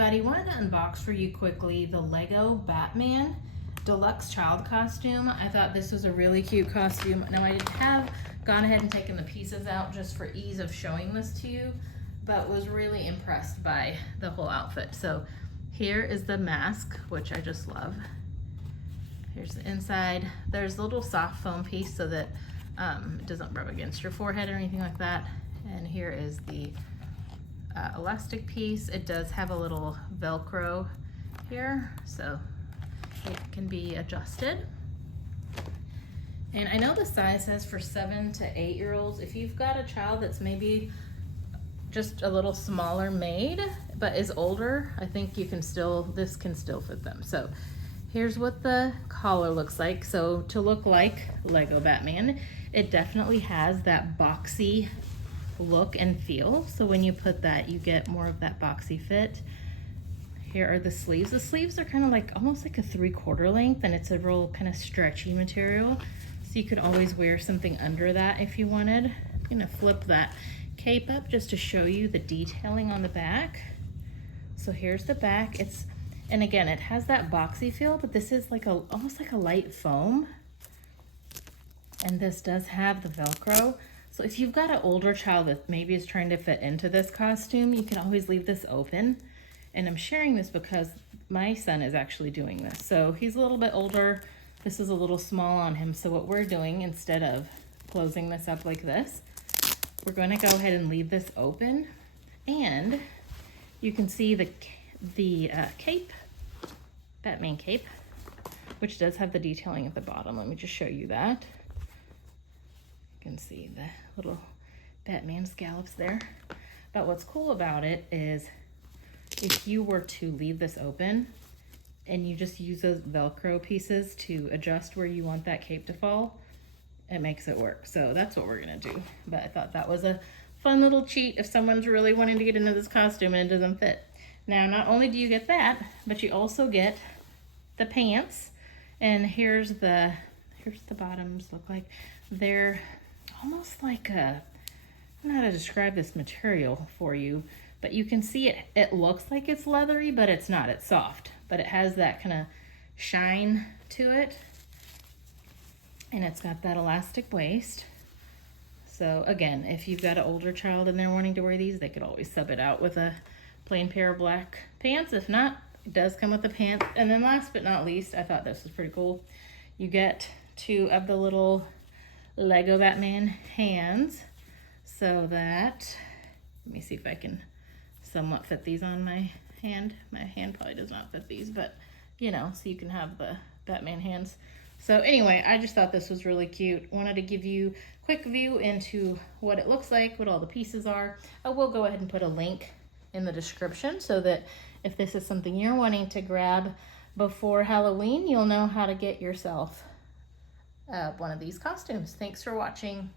everybody, wanted to unbox for you quickly the Lego Batman Deluxe Child Costume. I thought this was a really cute costume. Now I have gone ahead and taken the pieces out just for ease of showing this to you, but was really impressed by the whole outfit. So here is the mask, which I just love. Here's the inside. There's a little soft foam piece so that it doesn't rub against your forehead or anything like that. And here is the elastic piece. It does have a little Velcro here, so it can be adjusted. And I know the size says for 7 to 8 year olds. If you've got a child that's maybe just a little smaller made but is older, I think you can still, this can still fit them. So here's what the collar looks like. So to look like Lego Batman, it definitely has that boxy look and feel. So when you put that, you get more of that boxy fit. Here are the sleeves. The sleeves are kind of like almost like a 3/4 length, and it's a real kind of stretchy material. So you could always wear something under that if you wanted. I'm gonna flip that cape up just to show you the detailing on the back. So here's the back. And again, it has that boxy feel, but this is like almost like a light foam. And this does have the Velcro. So if you've got an older child that maybe is trying to fit into this costume, you can always leave this open. And I'm sharing this because my son is actually doing this. So he's a little bit older. This is a little small on him. So what we're doing, instead of closing this up like this, we're going to go ahead and leave this open. And you can see the cape, Batman cape, which does have the detailing at the bottom. Let me just show you that. You can see the little Batman scallops there. But what's cool about it is if you were to leave this open and you just use those Velcro pieces to adjust where you want that cape to fall, it makes it work. So that's what we're gonna do. But I thought that was a fun little cheat if someone's really wanting to get into this costume and it doesn't fit. Now, not only do you get that, but you also get the pants. And here's the bottoms look like. They're almost like I don't know how to describe this material for you, but you can see it looks like it's leathery, but it's not. It's soft, but it has that kind of shine to it. And it's got that elastic waist. So again, if you've got an older child and they're wanting to wear these, they could always sub it out with a plain pair of black pants. If not, it does come with the pants. And then last but not least, I thought this was pretty cool. You get 2 of the little Lego Batman hands, so that, let me see if I can somewhat fit these on my hand. My hand probably does not fit these, but you know, so you can have the Batman hands. So anyway, I just thought this was really cute. Wanted to give you a quick view into what it looks like, what all the pieces are. I will go ahead and put a link in the description so that if this is something you're wanting to grab before Halloween, you'll know how to get yourself one of these costumes. Thanks for watching.